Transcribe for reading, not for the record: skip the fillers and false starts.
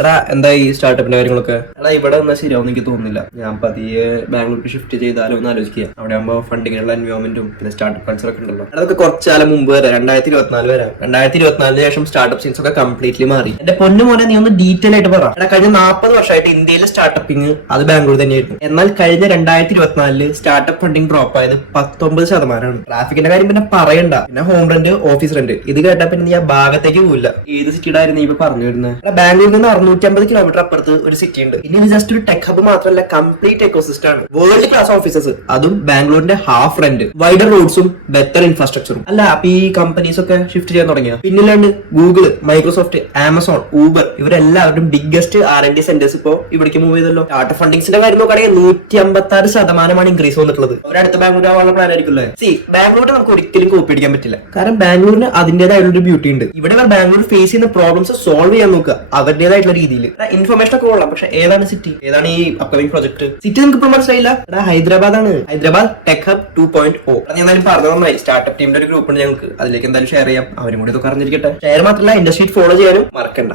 എടാ എന്താ ഈ സ്റ്റാർട്ടപ്പിന്റെ കാര്യങ്ങളൊക്കെ? എടാ ഇവിടെ വന്നാൽ ശരിയാവും എനിക്ക് തോന്നുന്നില്ല. ഞാൻ പതിയെ ബാംഗ്ലൂർക്ക് ഷിഫ്റ്റ് ചെയ്താലോ എന്ന് ആലോചിക്കുക. അവിടെ ആകുമ്പോൾ ഫണ്ടിങ്ങിനുള്ള എൻവയോൺമെന്റും പിന്നെ സ്റ്റാർട്ടപ്പ് കൾച്ചർ ഒക്കെ ഉണ്ടല്ലോ. അതൊക്കെ കുറച്ച് കാലം മുമ്പ് വരെ 2024 വരെ 2024 ശേഷം സ്റ്റാർട്ടപ്പ് സീൻസ് ഒക്കെ കംപ്ലീറ്റ്ലി മാറി. എന്റെ പൊന്നു മോനെ നീ ഒന്ന് ഡീറ്റെയിൽ ആയിട്ട് പറ. എടാ കഴിഞ്ഞ 40 വർഷമായിട്ട് ഇന്ത്യയിലെ സ്റ്റാർട്ടപ്പിംഗ് അത് ബാംഗ്ലൂർ തന്നെയായിരുന്നു. എന്നാൽ കഴിഞ്ഞ 2024 സ്റ്റാർട്ടപ്പ് ഫണ്ടിങ് ഡ്രോപ്പ് ആയത് 19%. ട്രാഫിക്കിന്റെ കാര്യം പിന്നെ പറയണ്ട. പിന്നെ ഹോം റെന്റ്, ഓഫീസ് റെന്റ് ഇത് കേട്ടാ പിന്നെ നീ ആ ഭാഗത്തേക്ക് പോവില്ല. ഏത് സിറ്റിയുടെ ആയിരുന്നു നീ ഇപ്പൊ പറഞ്ഞു വരുന്നത്? ബാംഗ്ലൂരിൽ നിന്ന് 650 കിലോമീറ്റർ അപ്പുറത്ത് ഒരു സിറ്റി ഉണ്ട്. ഇനി ഇത് ജസ്റ്റ് ഒരു ടെക് ഹബ് മാത്രമല്ല, കംപ്ലീറ്റ് എക്കോസിസ്റ്റം ആണ്. വേൾഡ് ക്ലാസ് ഓഫീസസ്, അതും ബാംഗ്ലൂരിന്റെ ഹാഫ് റെന്റ്, വൈഡർ റോഡ്സും ബെറ്റർ ഇൻഫ്രാസ്ട്രക്ചറും. അല്ല അപ്പൊ ഈ കമ്പനീസ് ഒക്കെ ഷിഫ്റ്റ് ചെയ്യാൻ തുടങ്ങിയ പിന്നില്ലാണ്ട് ഗൂഗിൾ, മൈക്രോസോഫ്റ്റ്, ആമസോൺ, ഊബർ ഇവരെല്ലാവരും ബിഗ്ഗസ്റ്റ് R&D സെന്റേഴ്സ് ഇപ്പോ ഇവിടേക്ക് മൂവ് ചെയ്തല്ലോ. സ്റ്റാർട്ടപ്പ് ഫണ്ടിങ്സിന്റെ കാര്യം നോക്കുകയാണെങ്കിൽ 156% ഇൻക്രീസ് വന്നിട്ടുള്ളത്. അവരടുത്ത ബാംഗ്ലൂർ ആവാനുള്ള പ്ലാൻ ആയിരിക്കുമല്ലോ. ബാംഗ്ലൂരിനെ നമുക്ക് ഒരിക്കലും കോപ്പി അടിക്കാൻ പറ്റില്ല. കാരണം ബാംഗ്ലൂരിന് അതിന്റേതായിട്ടുള്ള ബ്യൂട്ടി ഉണ്ട്. ഇവിടെ ബാംഗ്ലൂർ ഫേസ് ചെയ്യുന്ന പ്രോബ്ലംസ് സോൾവ് ചെയ്യാൻ നോക്കുക അവരുടേതായിട്ടുള്ള രീതിയിൽ. ഇൻഫർമേഷൻ ഒക്കെ കൊള്ളാം, പക്ഷെ ഏതാണ് സിറ്റി, ഏതാണ് ഈ അപ്കമിംഗ് പ്രൊജക്ട്? സിറ്റി നിങ്ങൾക്ക് ഇപ്പോൾ മനസ്സിലായില്ല. ഹൈദരാബാദ് ആണ്. Hyderabad tech hub 2.0. ഞാൻ എന്തായാലും പറഞ്ഞു സ്റ്റാർട്ടപ്പ് ടീമിന്റെ ഒരു ഗ്രൂപ്പ് ഉണ്ട് ഞങ്ങൾക്ക്. അതിലേക്ക് എന്തായാലും ഷെയർ ചെയ്യാം. അവരും കൂടി ഇതൊക്കെ അറിഞ്ഞിരിക്കട്ടെ. ഷെയർ മാത്രമല്ല ഇൻഡസ്ട്രി ഫോളോ ചെയ്യാനും മറക്കണ്ട.